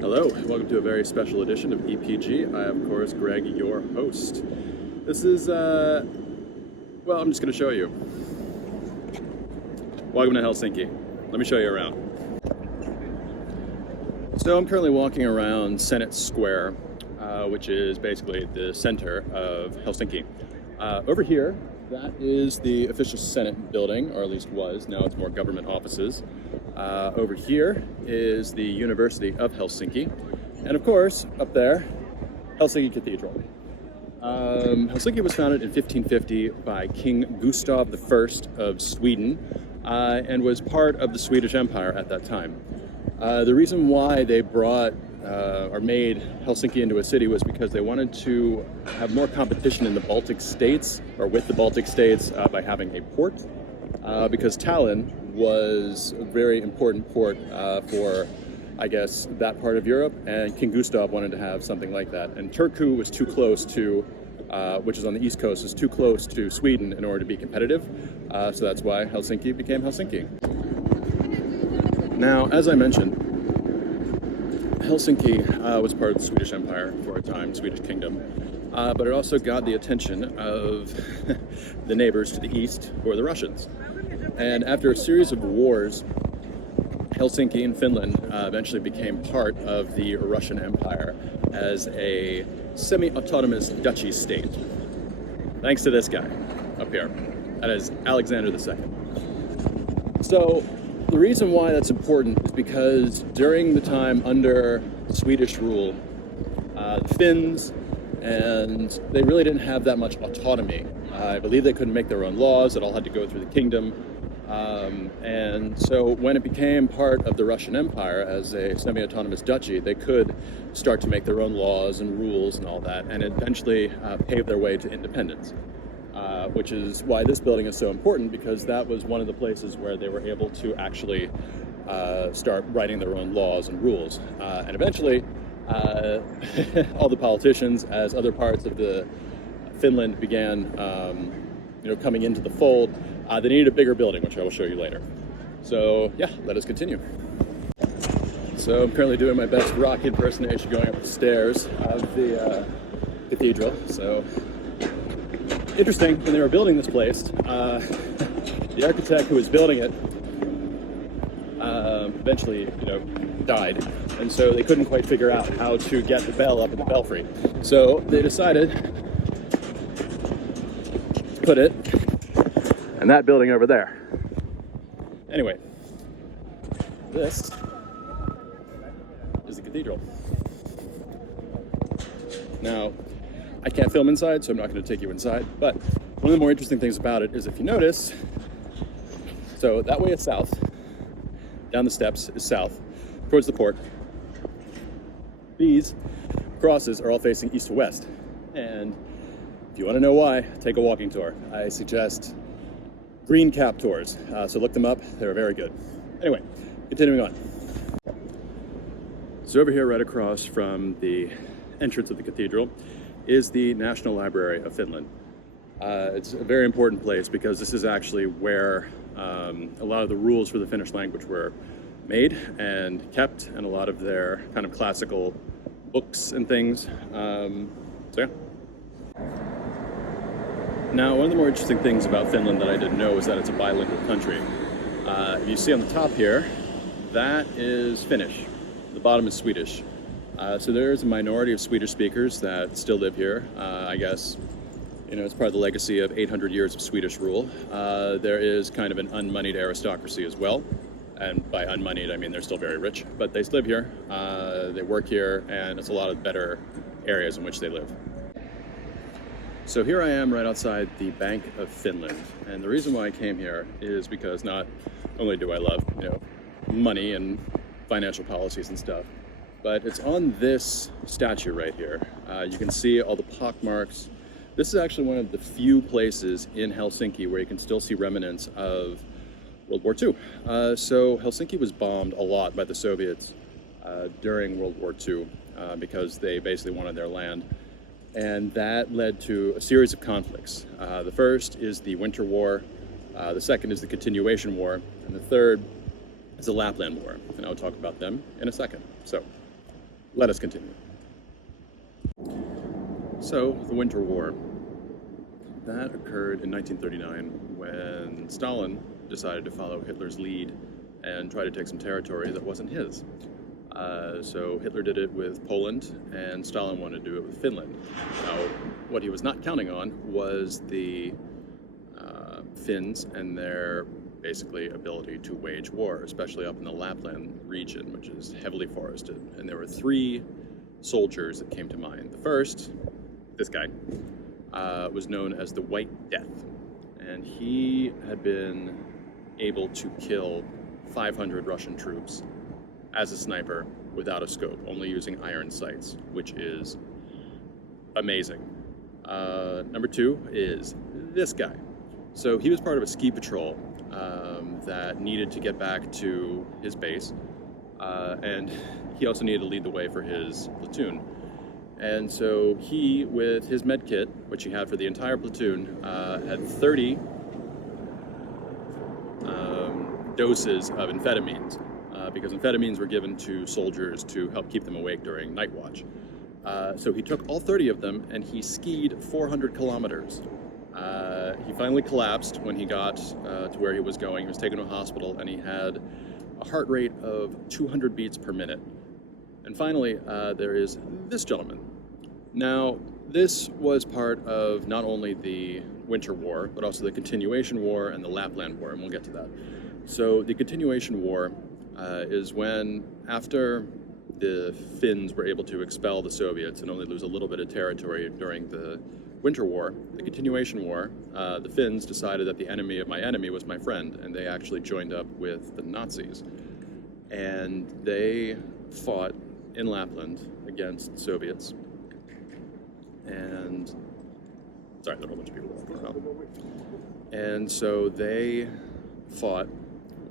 Hello, welcome to a very special edition of EPG. I am, of course, Greg, your host. This is, well, I'm just going to show you. Welcome to Helsinki. Let me show you around. So I'm currently walking around Senate Square, which is basically the center of Helsinki. Over here, that is the official Senate building, or at least was. Now it's more government offices. Over here is the University of Helsinki. And of course, up there, Helsinki Cathedral. Helsinki was founded in 1550 by King Gustav I of Sweden and was part of the Swedish Empire at that time. The reason why they brought or made Helsinki into a city was because they wanted to have more competition in the Baltic states, or with the Baltic states, by having a port, because Tallinn was a very important port for, I guess, that part of Europe, and King Gustav wanted to have something like that. And Turku was too close to, which is on the east coast, is too close to Sweden in order to be competitive, so that's why Helsinki became Helsinki. Now, as I mentioned, Helsinki was part of the Swedish Empire for a time, Swedish kingdom, but it also got the attention of the neighbors to the east, who are the Russians. And after a series of wars, Helsinki in Finland eventually became part of the Russian Empire as a semi-autonomous duchy state. Thanks to this guy up here. That is Alexander II. So the reason why that's important is because during the time under Swedish rule, the Finns, and they really didn't have that much autonomy. I believe they couldn't make their own laws. It all had to go through the kingdom. And so when it became part of the Russian Empire as a semi-autonomous duchy, they could start to make their own laws and rules and all that, and eventually pave their way to independence. Which is why this building is so important, because that was one of the places where they were able to actually start writing their own laws and rules. And eventually, all the politicians, as other parts of the Finland began coming into the fold, they needed a bigger building, which I will show you later. So yeah, let us continue. So I'm currently doing my best rock impersonation going up the stairs of the cathedral. So interesting, when they were building this place, the architect who was building it eventually, died, and so they couldn't quite figure out how to get the bell up in the belfry. So they decided to put it in that building over there. Anyway, this is the cathedral. Now, I can't film inside, so I'm not going to take you inside, but one of the more interesting things about it is, if you notice, so that way is south, down the steps is south, towards the port. These crosses are all facing east to west, and if you want to know why, take a walking tour. I suggest green cap tours, so look them up, they're very good. Anyway, continuing on. So over here, right across from the entrance of the cathedral, is the National Library of Finland. It's a very important place because this is actually where a lot of the rules for the Finnish language were made and kept, and a lot of their kind of classical books and things. So yeah. Now, one of the more interesting things about Finland that I didn't know is that it's a bilingual country. You see on the top here, that is Finnish. The bottom is Swedish. So there's a minority of Swedish speakers that still live here. I guess, it's part of the legacy of 800 years of Swedish rule. There is kind of an unmoneyed aristocracy as well. And by unmoneyed, I mean they're still very rich, but they live here, they work here, and it's a lot of better areas in which they live. So here I am right outside the Bank of Finland. And the reason why I came here is because not only do I love, money and financial policies and stuff, but it's on this statue right here. You can see all the pockmarks. This is actually one of the few places in Helsinki where you can still see remnants of World War II. So Helsinki was bombed a lot by the Soviets during World War II because they basically wanted their land. And that led to a series of conflicts. The first is the Winter War, the second is the Continuation War, and the third is the Lapland War. And I'll talk about them in a second. So let us continue. So, the Winter War. That occurred in 1939 when Stalin decided to follow Hitler's lead and try to take some territory that wasn't his. So Hitler did it with Poland, and Stalin wanted to do it with Finland. Now, what he was not counting on was the Finns and their basically ability to wage war, especially up in the Lapland region, which is heavily forested. And there were three soldiers that came to mind. The first, this guy, was known as the White Death, and he had been able to kill 500 Russian troops as a sniper without a scope, only using iron sights, which is amazing. Number two is this guy. So he was part of a ski patrol that needed to get back to his base, and he also needed to lead the way for his platoon. And so he, with his med kit, which he had for the entire platoon, had 30 doses of amphetamines, because amphetamines were given to soldiers to help keep them awake during night watch. So he took all 30 of them and he skied 400 kilometers. He finally collapsed when he got to where he was going. He was taken to a hospital and he had a heart rate of 200 beats per minute. And finally, there is this gentleman. Now, this was part of not only the Winter War, but also the Continuation War and the Lapland War, and we'll get to that. So the Continuation War is when, after the Finns were able to expel the Soviets and only lose a little bit of territory during the Winter War, the Continuation War, the Finns decided that the enemy of my enemy was my friend, and they actually joined up with the Nazis. And they fought in Lapland against Soviets. And, sorry, there are a whole bunch of people walking around. And so they fought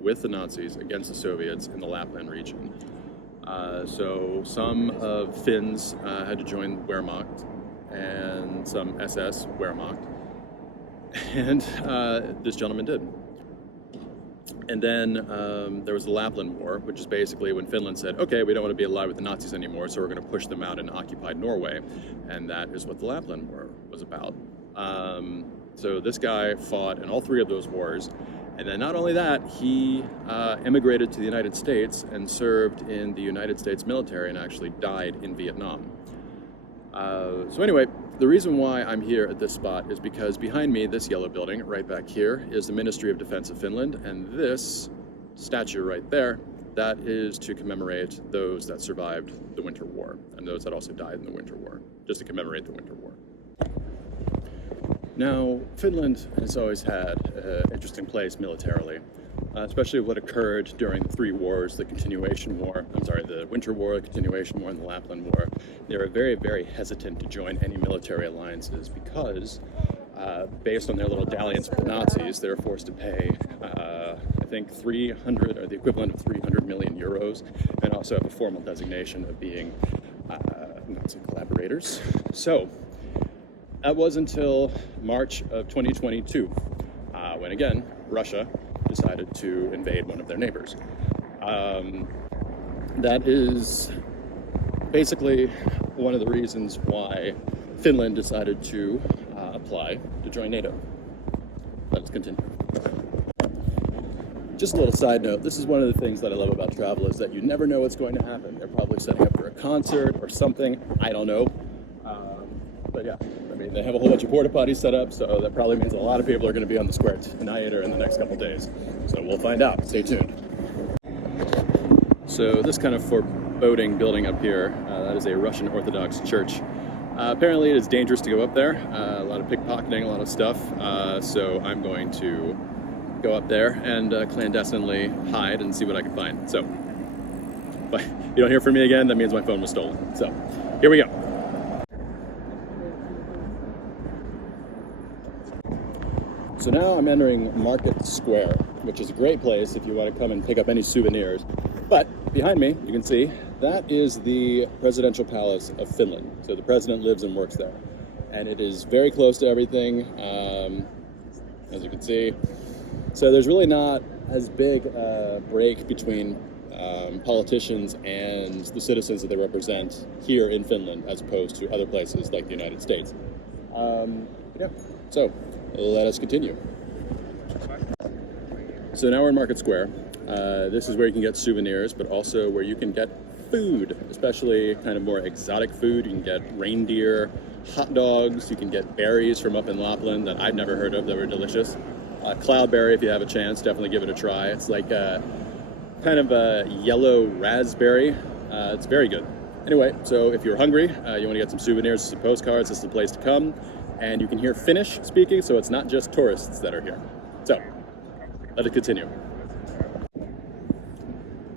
with the Nazis against the Soviets in the Lapland region. So some of Finns had to join Wehrmacht, and some SS Wehrmacht, and this gentleman did. And then there was the Lapland War, which is basically when Finland said, okay, we don't want to be allied with the Nazis anymore, so we're going to push them out and occupy Norway. And that is what the Lapland War was about. So this guy fought in all three of those wars. And then not only that, he immigrated to the United States and served in the United States military and actually died in Vietnam. So anyway, the reason why I'm here at this spot is because behind me, this yellow building right back here, is the Ministry of Defense of Finland, and this statue right there, that is to commemorate those that survived the Winter War and those that also died in the Winter War, just to commemorate the Winter War. Now, Finland has always had an interesting place militarily, especially what occurred during the three wars, the Winter War, the Continuation War, and the Lapland War. They were very, very hesitant to join any military alliances because, based on their little dalliance with the Nazis, they were forced to pay, I think, 300, or the equivalent of 300 million euros, and also have a formal designation of being Nazi collaborators. So, that was until March of 2022, when again, Russia decided to invade one of their neighbors. That is basically one of the reasons why Finland decided to apply to join NATO. Let's continue. Just a little side note, this is one of the things that I love about travel is that you never know what's going to happen. They're probably setting up for a concert or something, I don't know. But yeah, I mean, they have a whole bunch of porta potties set up, so that probably means a lot of people are going to be on the square tonight or in the next couple days. So we'll find out. Stay tuned. So this kind of foreboding building up here, that is a Russian Orthodox church. Apparently it is dangerous to go up there. A lot of pickpocketing, a lot of stuff. So I'm going to go up there and clandestinely hide and see what I can find. So, but you don't hear from me again, that means my phone was stolen. So here we go. So now I'm entering Market Square, which is a great place if you want to come and pick up any souvenirs. But behind me, you can see, that is the presidential palace of Finland. So the president lives and works there. And it is very close to everything, as you can see. So there's really not as big a break between politicians and the citizens that they represent here in Finland as opposed to other places like the United States. Yeah, so let us continue. So now we're in Market Square. This is where you can get souvenirs, but also where you can get food, especially kind of more exotic food. You can get reindeer, hot dogs, you can get berries from up in Lapland that I've never heard of that were delicious. Cloudberry, if you have a chance, definitely give it a try. It's like kind of a yellow raspberry. It's very good. Anyway, so if you're hungry, you want to get some souvenirs, some postcards, this is the place to come. And you can hear Finnish speaking, so it's not just tourists that are here. So, let it continue.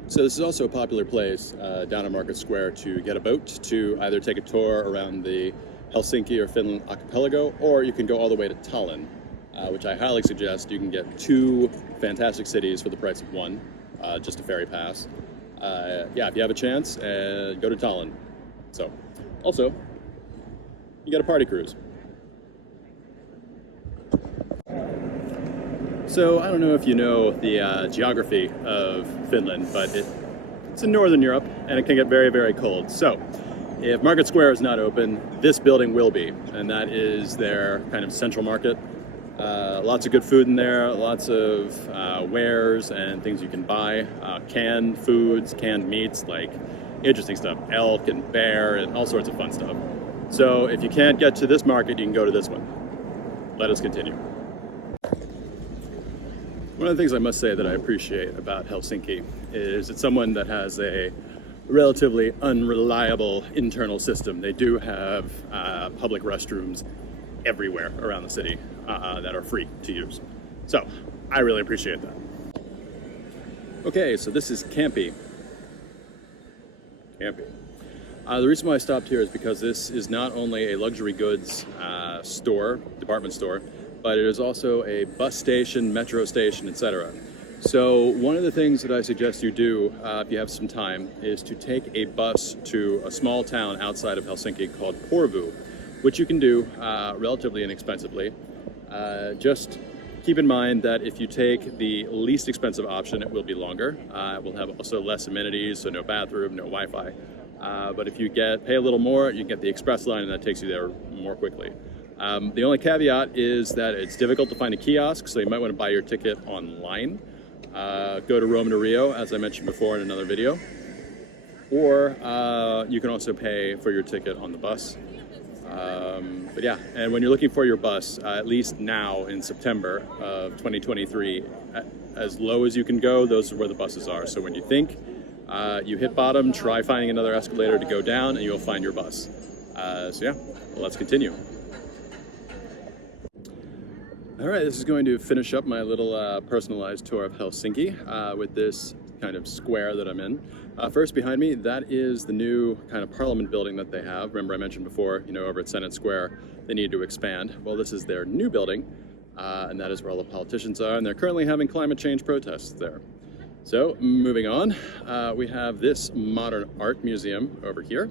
So this is also a popular place down at Market Square to get a boat to either take a tour around the Helsinki or Finland archipelago, or you can go all the way to Tallinn, which I highly suggest. You can get 2 fantastic cities for the price of 1, just a ferry pass. Yeah, if you have a chance, go to Tallinn. So, also, you get a party cruise. So I don't know if you know the geography of Finland, but it's in Northern Europe and it can get very, very cold. So if Market Square is not open, this building will be, and that is their kind of central market. Lots of good food in there, lots of wares and things you can buy, canned foods, canned meats, like interesting stuff, elk and bear and all sorts of fun stuff. So if you can't get to this market, you can go to this one. Let us continue. One of the things I must say that I appreciate about Helsinki is it's someone that has a relatively unreliable internal system. They do have public restrooms everywhere around the city that are free to use. So I really appreciate that. Okay, so this is Campy. The reason why I stopped here is because this is not only a luxury goods department store, but it is also a bus station, metro station, etc. So one of the things that I suggest you do, if you have some time, is to take a bus to a small town outside of Helsinki called Porvoo, which you can do relatively inexpensively. Just keep in mind that if you take the least expensive option, it will be longer. It will have also less amenities, so no bathroom, no Wi-Fi. But if you pay a little more, you get the express line, and that takes you there more quickly. The only caveat is that it's difficult to find a kiosk, so you might want to buy your ticket online. Go to Rome to Rio, as I mentioned before in another video. Or you can also pay for your ticket on the bus. But yeah, and when you're looking for your bus, at least now in September of 2023, as low as you can go, those are where the buses are. So when you think you hit bottom, try finding another escalator to go down and you'll find your bus. So yeah, well, let's continue. All right, this is going to finish up my little personalized tour of Helsinki with this kind of square that I'm in. First, behind me, that is the new kind of parliament building that they have. Remember I mentioned before, over at Senate Square, they need to expand. Well, this is their new building, and that is where all the politicians are, and they're currently having climate change protests there. So, moving on, we have this modern art museum over here.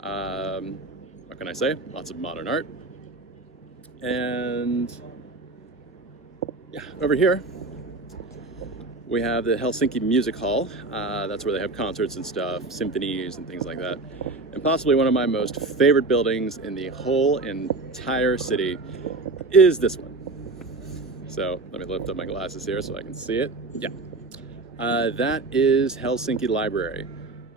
What can I say? Lots of modern art. And yeah, over here, we have the Helsinki Music Hall. That's where they have concerts and stuff, symphonies and things like that. And possibly one of my most favorite buildings in the whole entire city is this one. So let me lift up my glasses here so I can see it. Yeah. That is Helsinki Library.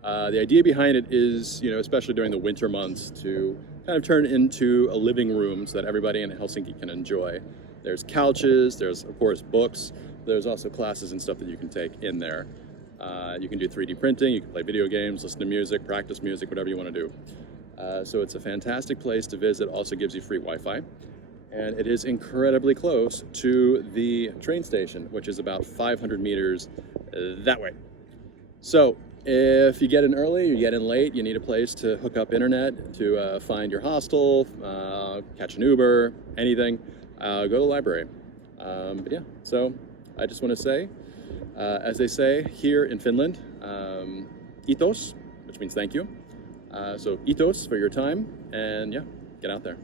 The idea behind it is, especially during the winter months, to kind of turn into a living room so that everybody in Helsinki can enjoy. There's couches, there's of course books, there's also classes and stuff that you can take in there. You can do 3D printing, you can play video games, listen to music, practice music, whatever you want to do. So it's a fantastic place to visit, also gives you free Wi-Fi. And it is incredibly close to the train station, which is about 500 meters that way. So if you get in early, you get in late, you need a place to hook up internet, to find your hostel, catch an Uber, anything, go to the library. But yeah, so I just want to say, as they say here in Finland, kiitos, which means thank you. So kiitos for your time, and yeah, get out there.